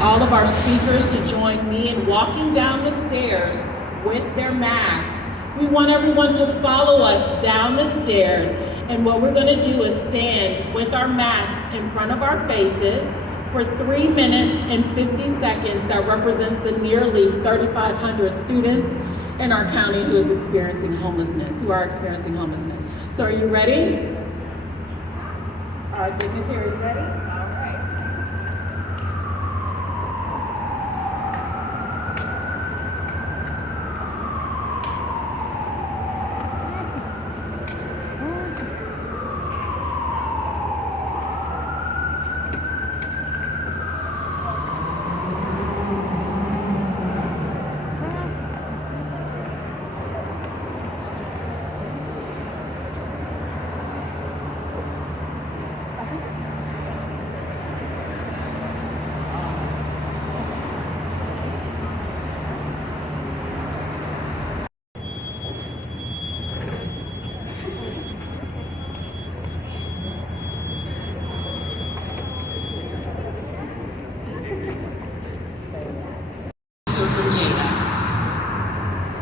all of our speakers to join me in walking down the stairs with their masks. We want everyone to follow us down the stairs, and what we're going to do is stand with our masks in front of our faces for 3 minutes and 50 seconds. That represents the nearly 3,500 students in our county who are experiencing homelessness. So are you ready? Our dignitaries ready? All right.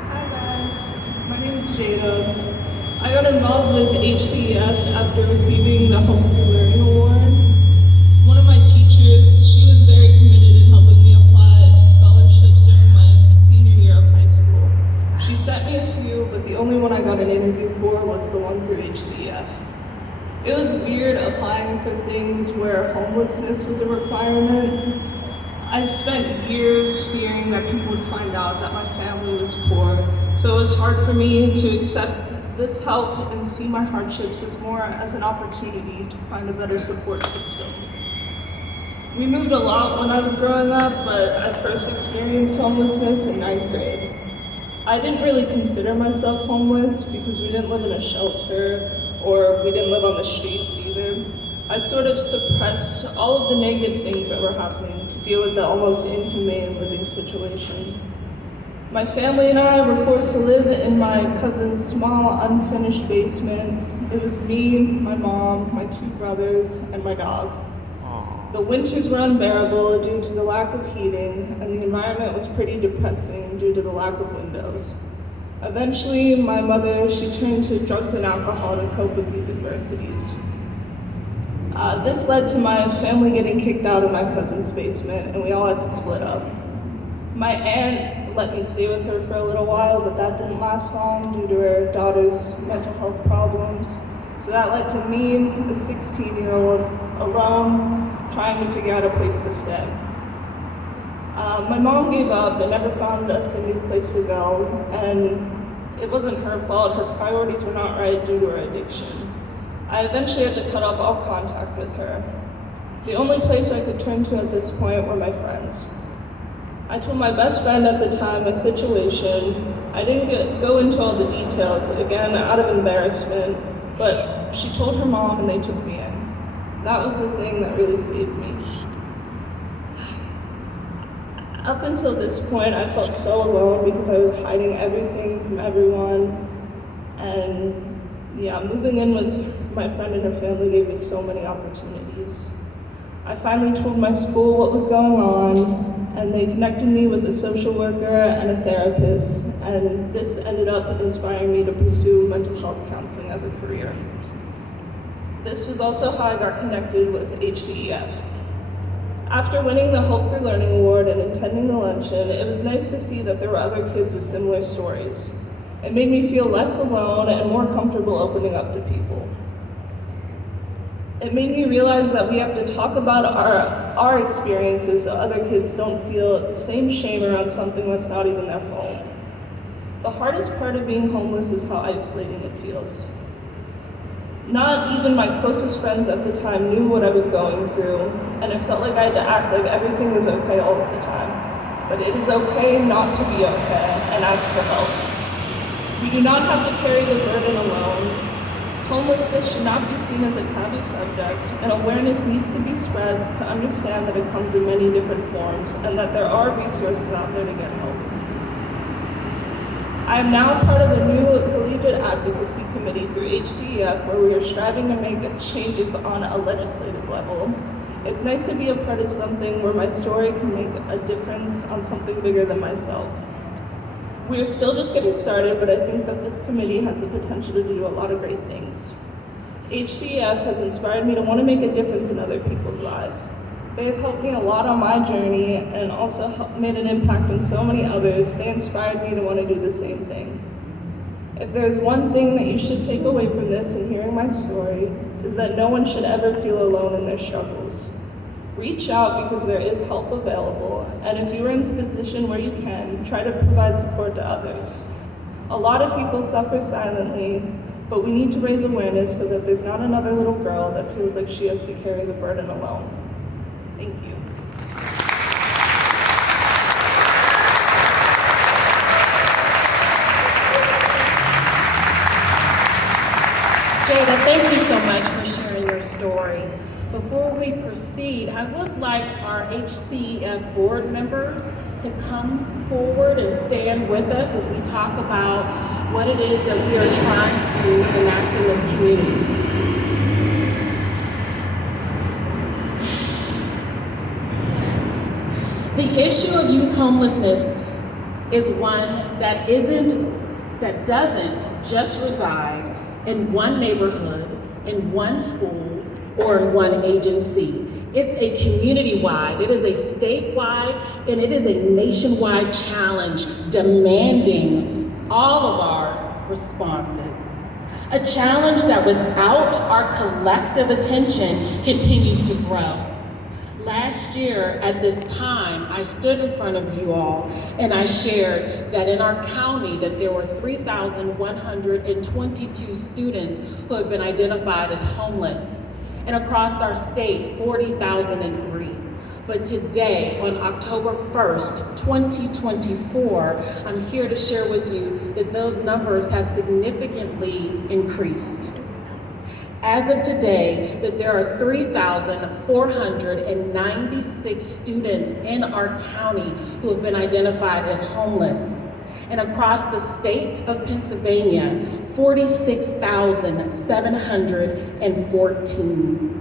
Hi guys, my name is Jada. I got involved with HCEF after receiving the Hope for Learning Award. One of my teachers, she was very committed in helping me apply to scholarships during my senior year of high school. She sent me a few, but the only one I got an interview for was the one through HCEF. It was weird applying for things where homelessness was a requirement. I've spent years fearing that people would find out that my family was poor, so it was hard for me to accept this help and see my hardships as more as an opportunity to find a better support system. We moved a lot when I was growing up, but I first experienced homelessness in 9th grade. I didn't really consider myself homeless because we didn't live in a shelter or we didn't live on the streets either. I sort of suppressed all of the negative things that were happening to deal with the almost inhumane living situation. My family and I were forced to live in my cousin's small, unfinished basement. It was me, my mom, my 2 brothers, and my dog. The winters were unbearable due to the lack of heating, and the environment was pretty depressing due to the lack of windows. Eventually, my mother, she turned to drugs and alcohol to cope with these adversities. This led to my family getting kicked out of my cousin's basement, and we all had to split up. My aunt let me stay with her for a little while, but that didn't last long due to her daughter's mental health problems. So that led to me, a 16-year-old, alone, trying to figure out a place to stay. My mom gave up and never found us a new place to go, and it wasn't her fault. Her priorities were not right due to her addiction. I eventually had to cut off all contact with her. The only place I could turn to at this point were my friends. I told my best friend at the time my situation. I didn't go into all the details, again, out of embarrassment, but she told her mom and they took me in. That was the thing that really saved me. Up until this point, I felt so alone because I was hiding everything from everyone. And yeah, moving in with my friend and her family gave me so many opportunities. I finally told my school what was going on, and they connected me with a social worker and a therapist, and this ended up inspiring me to pursue mental health counseling as a career. This was also how I got connected with HCEF. After winning the Hope for Learning Award and attending the luncheon, it was nice to see that there were other kids with similar stories. It made me feel less alone and more comfortable opening up to people. It made me realize that we have to talk about our experiences so other kids don't feel the same shame around something that's not even their fault. The hardest part of being homeless is how isolating it feels. Not even my closest friends at the time knew what I was going through, and it felt like I had to act like everything was okay all of the time. But it is okay not to be okay and ask for help. We do not have to carry the burden alone. Homelessness should not be seen as a taboo subject, and awareness needs to be spread to understand that it comes in many different forms and that there are resources out there to get help. I am now part of a new collegiate advocacy committee through HCEF where we are striving to make changes on a legislative level. It's nice to be a part of something where my story can make a difference on something bigger than myself. We are still just getting started, but I think that this committee has the potential to do a lot of great things. HCEF has inspired me to want to make a difference in other people's lives. They have helped me a lot on my journey and also made an impact on so many others. They inspired me to want to do the same thing. If there's one thing that you should take away from this and hearing my story, is that no one should ever feel alone in their struggles. Reach out because there is help available, and if you're in the position where you can, try to provide support to others. A lot of people suffer silently, but we need to raise awareness so that there's not another little girl that feels like she has to carry the burden alone. Thank you. Jada, thank you so much for sharing your story. Before we proceed, I would like our HCEF board members to come forward and stand with us as we talk about what it is that we are trying to enact in this community. The issue of youth homelessness is one that doesn't just reside in one neighborhood, in one school, or in one agency. It's a community-wide, it is a statewide, and it is a nationwide challenge demanding all of our responses. A challenge that without our collective attention continues to grow. Last year at this time, I stood in front of you all and I shared that in our county that there were 3,122 students who have been identified as homeless. And across our state, 40,003. But today, on October 1st, 2024, I'm here to share with you that those numbers have significantly increased. As of today, that there are 3,496 students in our county who have been identified as homeless. And across the state of Pennsylvania, 46,714.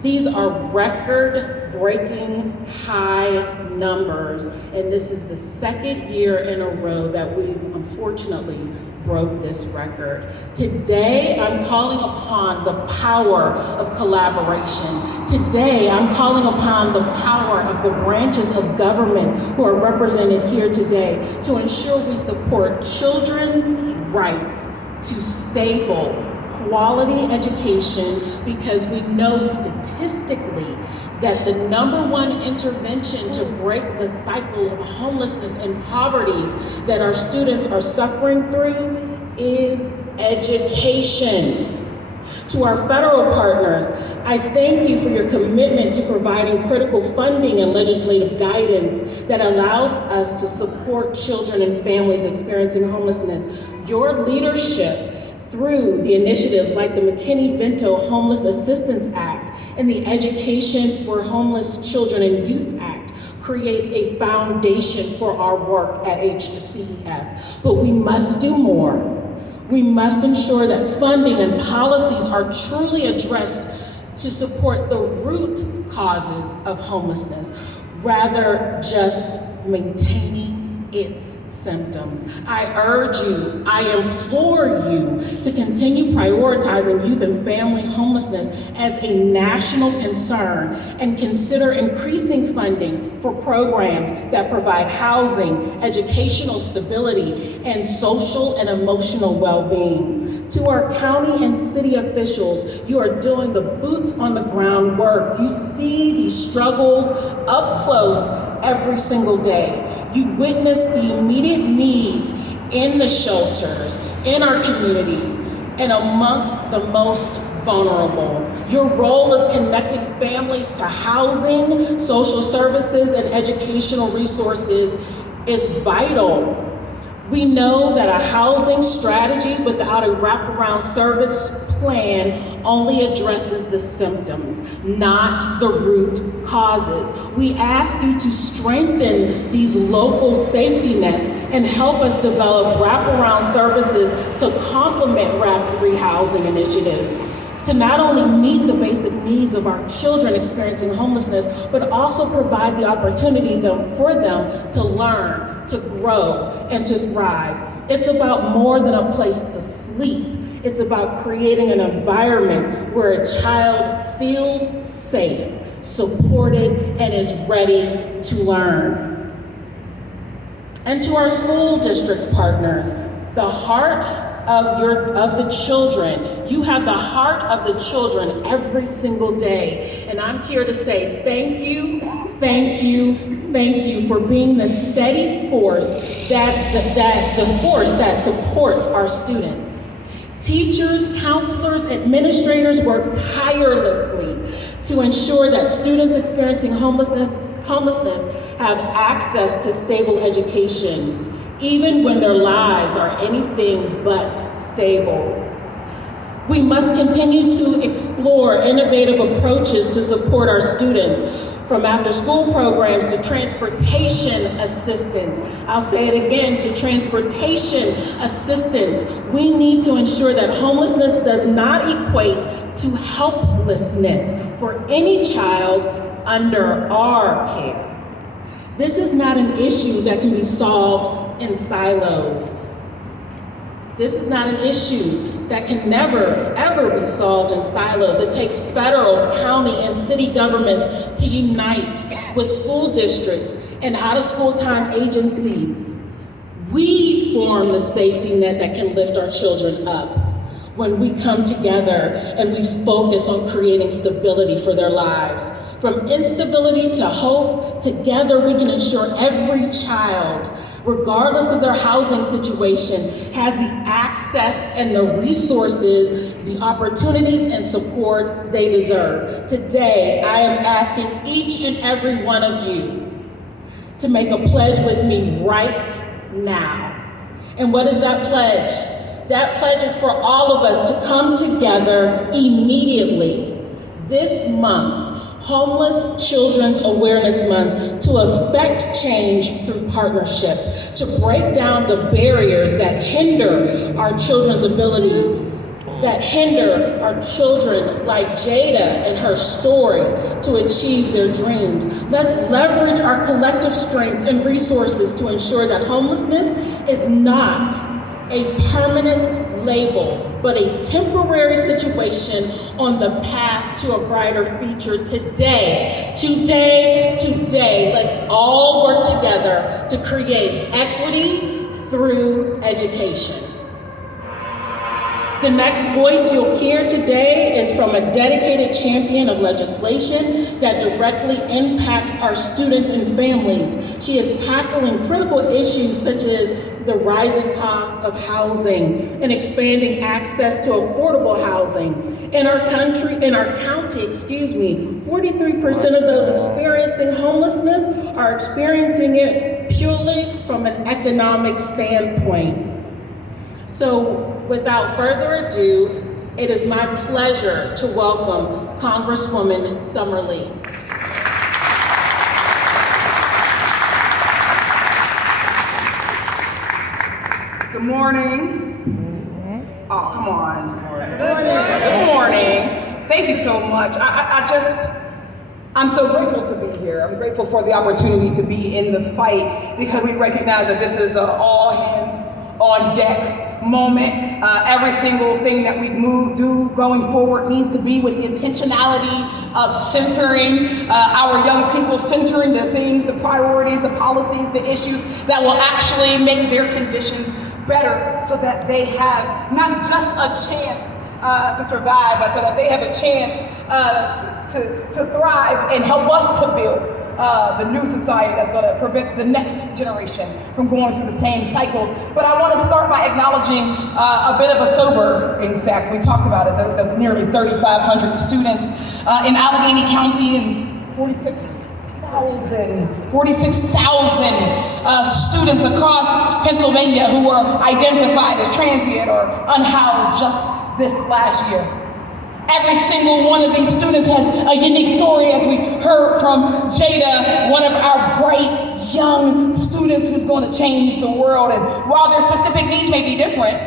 These are record-breaking high numbers, and this is the second year in a row that we unfortunately broke this record. Today, I'm calling upon the power of collaboration. Today, I'm calling upon the power of the branches of government who are represented here today to ensure we support children's rights to stable, quality education, because we know statistically that the number one intervention to break the cycle of homelessness and poverty that our students are suffering through is education. To our federal partners, I thank you for your commitment to providing critical funding and legislative guidance that allows us to support children and families experiencing homelessness. Your leadership through the initiatives like the McKinney-Vento Homeless Assistance Act and the Education for Homeless Children and Youth Act creates a foundation for our work at HCEF. But we must do more. We must ensure that funding and policies are truly addressed to support the root causes of homelessness, rather just maintaining its symptoms. I urge you, I implore you to continue prioritizing youth and family homelessness as a national concern and consider increasing funding for programs that provide housing, educational stability, and social and emotional well-being. To our county and city officials, you are doing the boots on the ground work. You see these struggles up close every single day. You witness the immediate needs in the shelters, in our communities, and amongst the most vulnerable. Your role is connecting families to housing, social services, and educational resources is vital. We know that a housing strategy without a wraparound service plan only addresses the symptoms, not the root causes. We ask you to strengthen these local safety nets and help us develop wraparound services to complement rapid rehousing initiatives. to not only meet the basic needs of our children experiencing homelessness, but also provide the opportunity for them to learn, to grow, and to thrive. It's about more than a place to sleep. It's about creating an environment where a child feels safe, supported, and is ready to learn. And to our school district partners, the heart of the children, you have the heart of the children every single day. And I'm here to say thank you, thank you, thank you for being the steady force the force that supports our students. Teachers, counselors, administrators work tirelessly to ensure that students experiencing homelessness have access to stable education, even when their lives are anything but stable. We must continue to explore innovative approaches to support our students, from after-school programs to transportation assistance. I'll say it again, to transportation assistance. We need to ensure that homelessness does not equate to helplessness for any child under our care. This is not an issue that can be solved in silos. This is not an issue that can never, ever be solved in silos. It takes federal, county, and city governments to unite with school districts and out-of-school time agencies. We form the safety net that can lift our children up when we come together and we focus on creating stability for their lives. From instability to hope, together we can ensure every child, regardless of their housing situation, has the access and the resources, the opportunities and support they deserve. Today, I am asking each and every one of you to make a pledge with me right now. And what is that pledge? That pledge is for all of us to come together immediately this month, Homeless Children's Awareness Month, to affect change through partnership, to break down the barriers that hinder our children's ability, that hinder our children like Jada and her story to achieve their dreams. Let's leverage our collective strengths and resources to ensure that homelessness is not a permanent label, but a temporary situation on the path to a brighter future today. Today, let's all work together to create equity through education. The next voice you'll hear today is from a dedicated champion of legislation that directly impacts our students and families. She is tackling critical issues such as the rising cost of housing and expanding access to affordable housing. In our county, 43% of those experiencing homelessness are experiencing it purely from an economic standpoint. So, without further ado, it is my pleasure to welcome Congresswoman Summer Lee. Good morning. Oh, come on. Good morning. Thank you so much. I'm so grateful to be here. I'm grateful for the opportunity to be in the fight because we recognize that this is an all hands on deck moment. Every single thing that we do going forward needs to be with the intentionality of centering our young people, centering the things, the priorities, the policies, the issues that will actually make their conditions better so that they have not just a chance to survive, but so that they have a chance to thrive and help us to build the new society that's going to prevent the next generation from going through the same cycles. But I want to start by acknowledging a bit of a sobering fact. We talked about it, the nearly 3,500 students in Allegheny County and 46,000 students across Pennsylvania who were identified as transient or unhoused just this last year. Every single one of these students has a unique story, as we heard from Jada, one of our bright young students who's going to change the world. And while their specific needs may be different,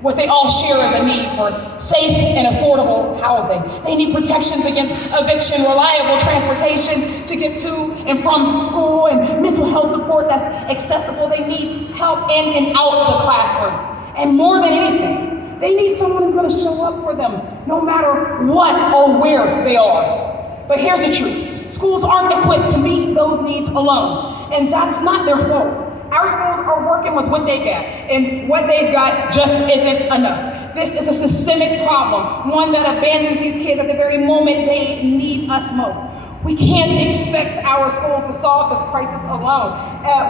What they all share is a need for safe and affordable housing. They need protections against eviction, reliable transportation to get to and from school, and mental health support that's accessible. They need help in and out of the classroom. And more than anything, they need someone who's going to show up for them no matter what or where they are. But here's the truth. Schools aren't equipped to meet those needs alone, and that's not their fault. Our schools are working with what they got, and what they've got just isn't enough. This is a systemic problem, one that abandons these kids at the very moment they need us most. We can't expect our schools to solve this crisis alone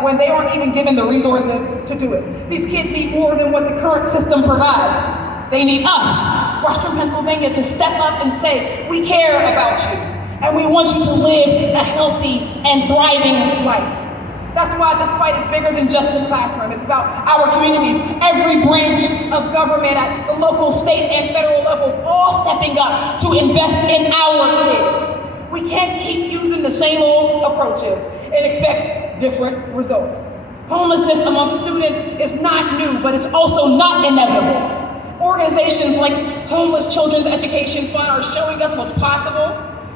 when they aren't even given the resources to do it. These kids need more than what the current system provides. They need us, Western Pennsylvania, to step up and say, we care about you, and we want you to live a healthy and thriving life. That's why this fight is bigger than just the classroom. It's about our communities, every branch of government at the local, state, and federal levels, all stepping up to invest in our kids. We can't keep using the same old approaches and expect different results. Homelessness among students is not new, but it's also not inevitable. Organizations like Homeless Children's Education Fund are showing us what's possible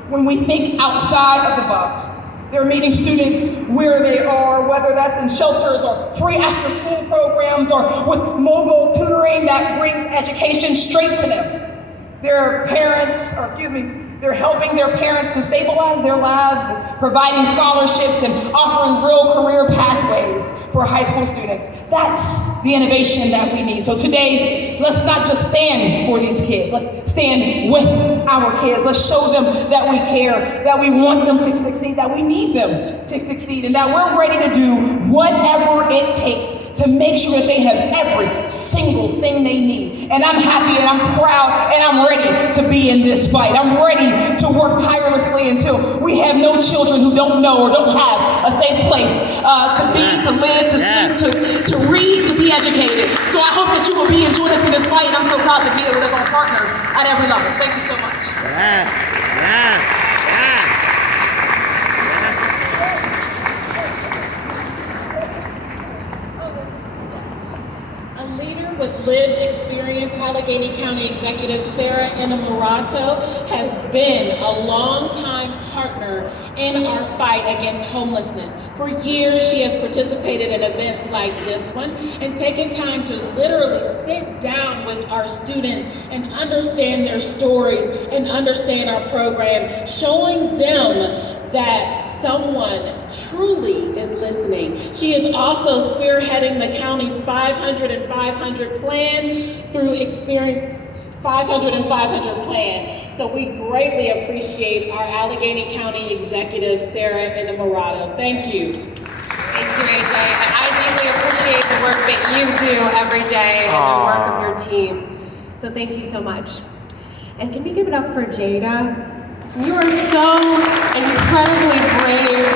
when we think outside of the box. They're meeting students where they are, whether that's in shelters or free after-school programs or with mobile tutoring that brings education straight to them. They're helping their parents to stabilize their lives, providing scholarships and offering real career pathways for high school students. That's the innovation that we need. So today, let's not just stand for these kids. Let's stand with our kids. Let's show them that we care, that we want them to succeed, that we need them to succeed, and that we're ready to do whatever it takes to make sure that they have every single thing they need. And I'm happy and I'm proud and I'm ready to be in this fight. I'm ready to work tirelessly until we have no children who don't know or don't have a safe place to be, to live, to sleep, to read, to be educated. So I hope that you will be and join us in this fight, and I'm so proud to be able to have our partners at every level. Thank you so much. Yes, yes, yes. A leader with lived experience, Allegheny County Executive Sarah Innamorato has been a longtime partner in our fight against homelessness. For years, she has participated in events like this one and taken time to literally sit down with our students and understand their stories and understand our program, showing them that someone truly is listening. She is also spearheading the county's 500 and 500 plan through experience. 500 and 500 plan. So we greatly appreciate our Allegheny County Executive, Sarah Innamorato. Thank you. Thank you, AJ. And I deeply appreciate the work that you do every day and the work of your team. So thank you so much. And can we give it up for Jada? You are so incredibly brave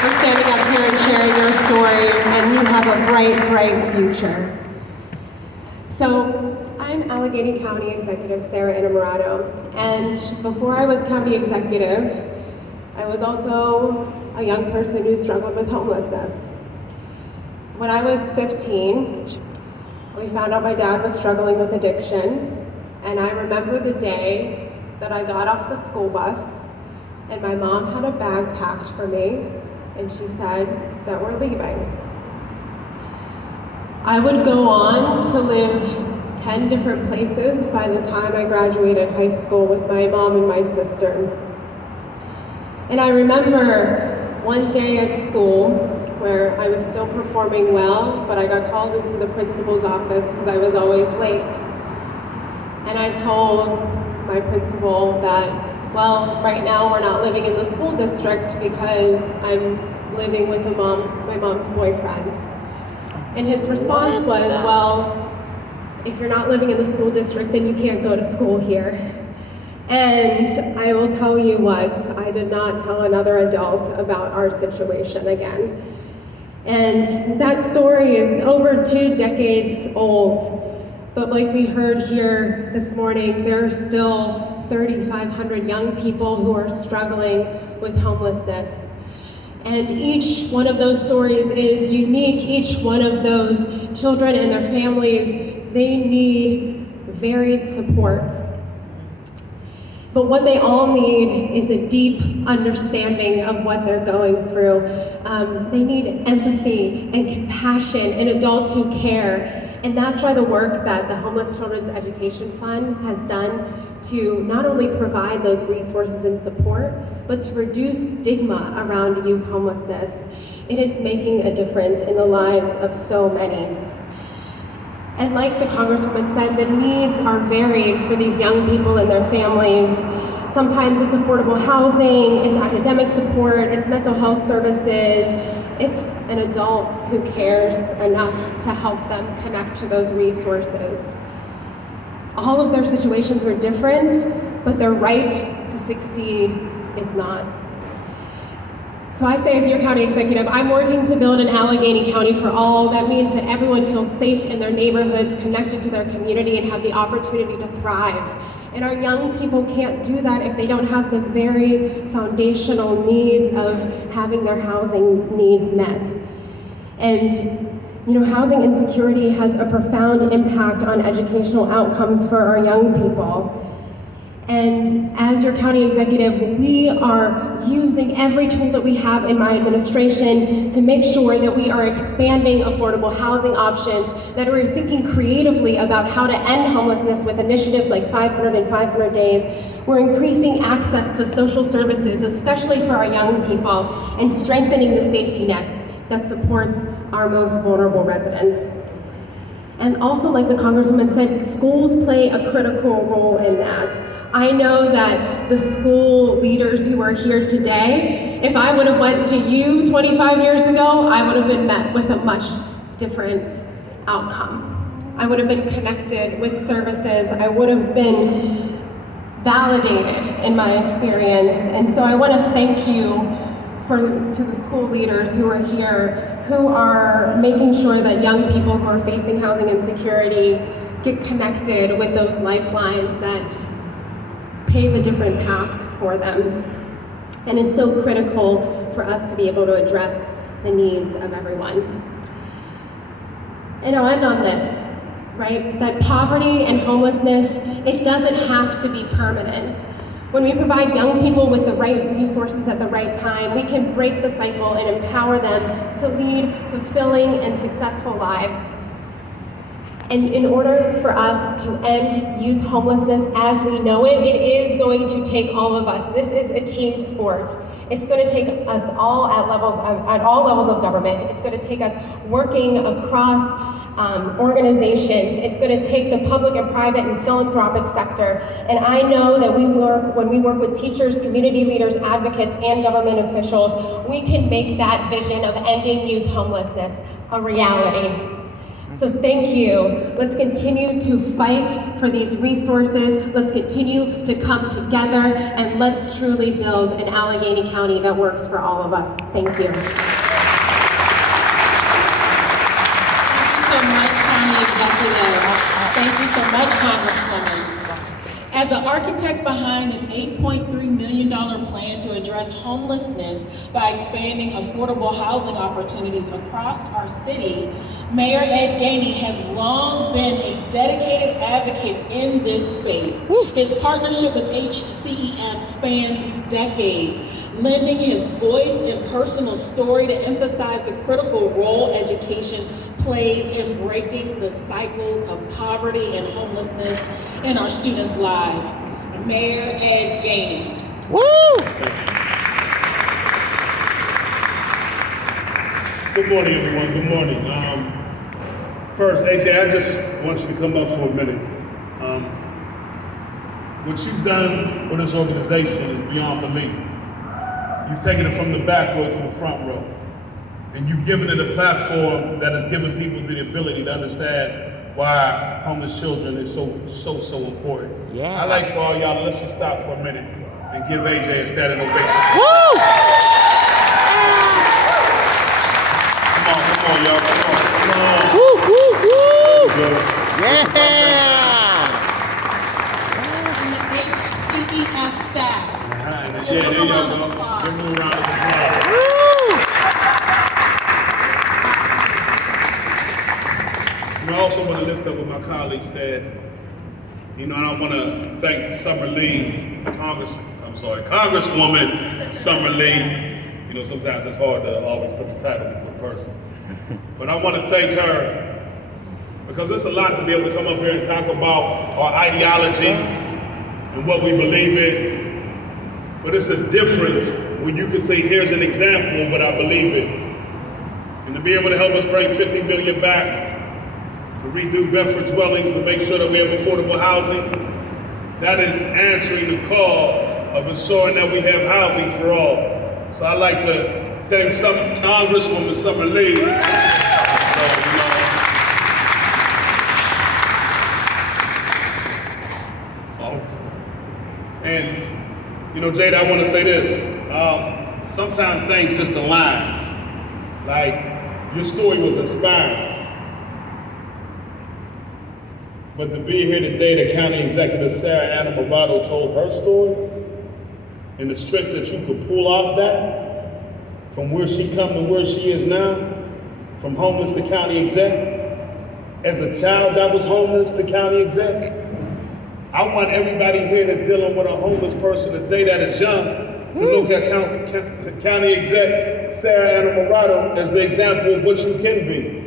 for standing up here and sharing your story, and you have a bright, bright future. So I'm Allegheny County Executive Sarah Innamorato, and before I was county executive, I was also a young person who struggled with homelessness. When I was 15, we found out my dad was struggling with addiction, and I remember the day that I got off the school bus and my mom had a bag packed for me and she said that we're leaving. I would go on to live 10 different places by the time I graduated high school with my mom and my sister. And I remember one day at school where I was still performing well, but I got called into the principal's office because I was always late. And I told my principal that, well, right now we're not living in the school district because I'm living with my mom's boyfriend. And his response was, well, if you're not living in the school district, then you can't go to school here. And I will tell you what, I did not tell another adult about our situation again. And that story is over 2 decades old. But like we heard here this morning, there are still 3,500 young people who are struggling with homelessness. And each one of those stories is unique. Each one of those children and their families They need varied supports. But what they all need is a deep understanding of what they're going through. They need empathy and compassion and adults who care. And that's why the work that the Homeless Children's Education Fund has done to not only provide those resources and support, but to reduce stigma around youth homelessness. It is making a difference in the lives of so many. And like the Congresswoman said, the needs are varied for these young people and their families. Sometimes it's affordable housing, it's academic support, it's mental health services. It's an adult who cares enough to help them connect to those resources. All of their situations are different, but their right to succeed is not. So I say, as your county executive, I'm working to build an Allegheny County for all. That means that everyone feels safe in their neighborhoods, connected to their community, and have the opportunity to thrive. And our young people can't do that if they don't have the very foundational needs of having their housing needs met. And housing insecurity has a profound impact on educational outcomes for our young people. And as your county executive, we are using every tool that we have in my administration to make sure that we are expanding affordable housing options, that we're thinking creatively about how to end homelessness with initiatives like 500 and 500 days. We're increasing access to social services, especially for our young people, and strengthening the safety net that supports our most vulnerable residents. And also, like the Congresswoman said, schools play a critical role in that. I know that the school leaders who are here today, if I would have went to you 25 years ago, I would have been met with a much different outcome. I would have been connected with services. I would have been validated in my experience. And so I want to thank you to the school leaders who are here, who are making sure that young people who are facing housing insecurity get connected with those lifelines that pave a different path for them. And it's so critical for us to be able to address the needs of everyone. And I'll end on this, right? That poverty and homelessness, it doesn't have to be permanent. When we provide young people with the right resources at the right time, we can break the cycle and empower them to lead fulfilling and successful lives. And in order for us to end youth homelessness as we know it, it is going to take all of us. This is a team sport. It's going to take us all at all levels of government. It's going to take us working across organizations. It's going to take the public and private and philanthropic sector. And I know that when we work with teachers, community leaders, advocates, and government officials, we can make that vision of ending youth homelessness a reality. So thank you. Let's continue to fight for these resources. Let's continue to come together, and let's truly build an Allegheny County that works for all of us. Thank you. Thank you so much, Congresswoman. As the architect behind an $8.3 million plan to address homelessness by expanding affordable housing opportunities across our city, Mayor Ed Gainey has long been a dedicated advocate in this space. His partnership with HCEF spans decades, lending his voice and personal story to emphasize the critical role education plays in breaking the cycles of poverty and homelessness in our students' lives. Mayor Ed Gainey. Woo! Good morning, everyone. Good morning. First, AJ, I just want you to come up for a minute. What you've done for this organization is beyond belief. You've taken it from the back row to the front row. And you've given it a platform that has given people the ability to understand why homeless children is so important. Yeah. I'd like for all y'all to let's just stop for a minute and give AJ a standing ovation. Woo! Come on, y'all, come on. Woo, woo, woo! Yeah! And the HCEF staff. Yeah, there you go. Give them a round of applause. Woo! also want to lift up what my colleague said. You know, and I want to thank Summer Lee, Congresswoman Summer Lee. You know, sometimes it's hard to always put the title before the person. But I want to thank her because it's a lot to be able to come up here and talk about our ideology and what we believe in. But it's a difference when you can say, here's an example of what I believe in. And to be able to help us bring 50 million back, to redo Bedford dwellings, to make sure that we have affordable housing, that is answering the call of ensuring that we have housing for all. So I'd like to thank Congresswoman Summer Lee. And, you know, Jada, I want to say this. Sometimes things just align. Like, your story was inspiring. But to be here today, the County Executive Sarah Anna Movado told her story, and the strength that you could pull off that, from where she come to where she is now, from homeless to county exec, as a child that was homeless to county exec. I want everybody here that's dealing with a homeless person today that is young to look at County Exec Sarah Anna Movado as the example of what you can be.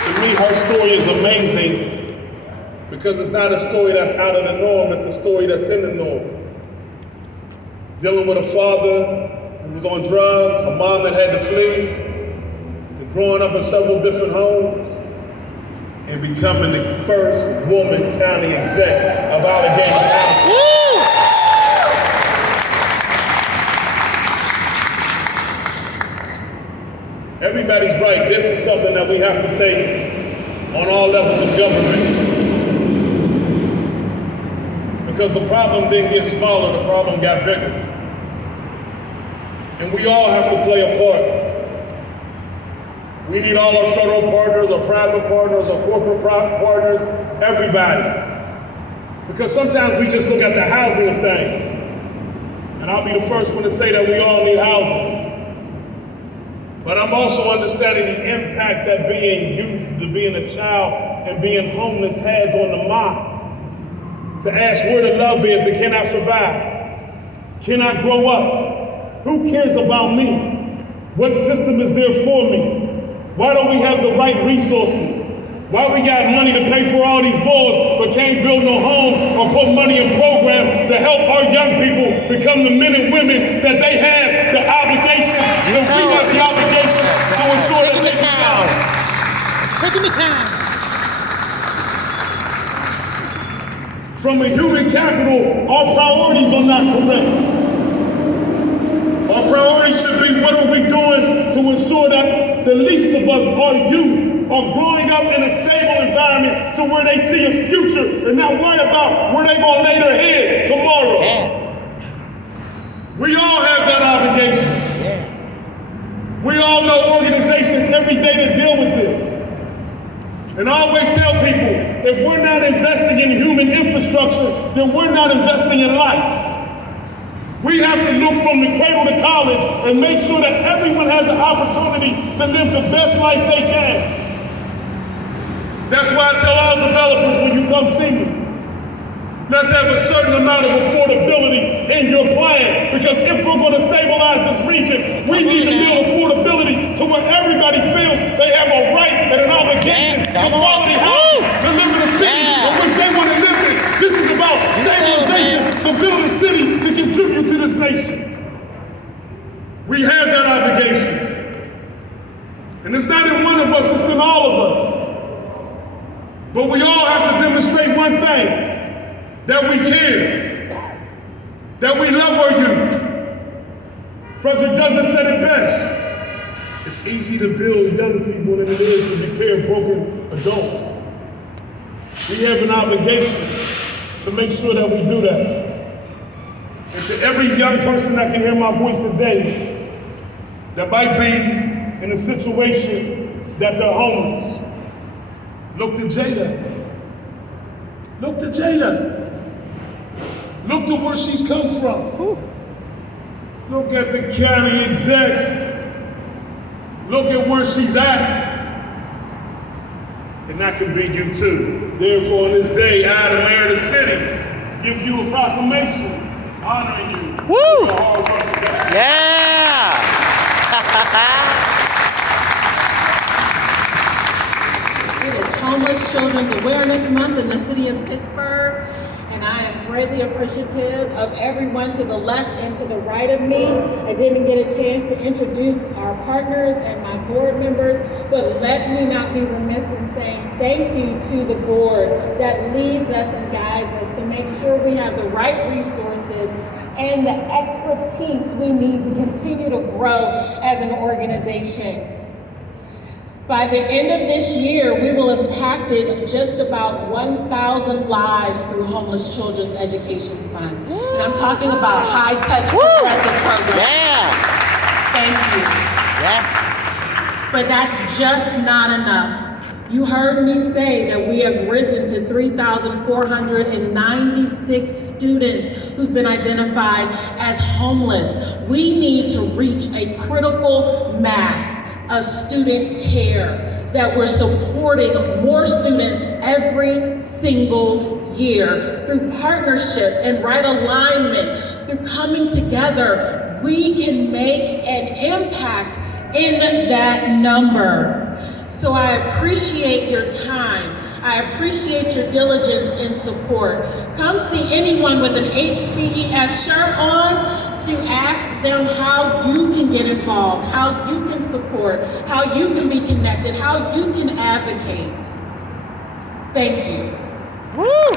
To me, her story is amazing because it's not a story that's out of the norm, it's a story that's in the norm. Dealing with a father who was on drugs, a mom that had to flee, growing up in several different homes, and becoming the first woman county exec of Allegheny County. Everybody's right. This is something that we have to take on all levels of government. Because the problem didn't get smaller, the problem got bigger. And we all have to play a part. We need all our federal partners, our private partners, our corporate partners, everybody. Because sometimes we just look at the housing of things. And I'll be the first one to say that we all need housing. But I'm also understanding the impact that being youth, to being a child, and being homeless has on the mind. To ask where the love is and can I survive? Can I grow up? Who cares about me? What system is there for me? Why don't we have the right resources? Why we got money to pay for all these laws but can't build no homes or put money in programs to help our young people become the men and women that they have the obligation, so we have the obligation to ensure that they become. Taking the time. From a human capital, our priorities are not correct. Our priorities should be what are we doing to ensure that the least of us, our youth, are growing up in a stable environment to where they see a future and not worry about where they're going to lay their head tomorrow. Yeah. We all have that obligation. Yeah. We all know organizations every day that deal with this. And I always tell people, if we're not investing in human infrastructure, then we're not investing in life. We have to look from the cradle to college and make sure that everyone has an opportunity to live the best life they can. That's why I tell all developers when you come see me, let's have a certain amount of affordability in your plan, because if we're going to stabilize this region, we need to build affordability to where everybody feels they have a right and an obligation to quality housing, to live in a city in which they want to live in. This is about stabilization, to build a city to contribute to this nation. We have that obligation. And it's not in one of us, it's in all of us. But we all have to demonstrate one thing, that we care, that we love our youth. Frederick Douglass said it best. It's easy to build young people than it is to repair broken adults. We have an obligation to make sure that we do that. And to every young person that can hear my voice today, that might be in a situation that they're homeless, look to Jada. Look to Jada. Look to where she's come from. Look at the county exec Look at where she's at. And that can be you too. Therefore, on this day, I, the mayor of the city, give you a proclamation honoring you. Woo! For your hard work today. Yeah! It is Homeless Children's Awareness Month in the city of Pittsburgh, and I am greatly appreciative of everyone to the left and to the right of me. I didn't get a chance to introduce our partners and my board members, but let me not be remiss in saying thank you to the board that leads us and guides us to make sure we have the right resources and the expertise we need to continue to grow as an organization. By the end of this year, we will have impacted just about 1,000 lives through Homeless Children's Education Fund. And I'm talking about high-touch progressive programs. Yeah! Thank you. Yeah! But that's just not enough. You heard me say that we have risen to 3,496 students who've been identified as homeless. We need to reach a critical mass of student care that we're supporting more students every single year through partnership and right alignment, through coming together. We can make an impact in that number. So I appreciate your time. I appreciate your diligence and support. Come see anyone with an HCEF shirt on to ask them how you can get involved, how you can support, how you can be connected, how you can advocate. Thank you. Woo!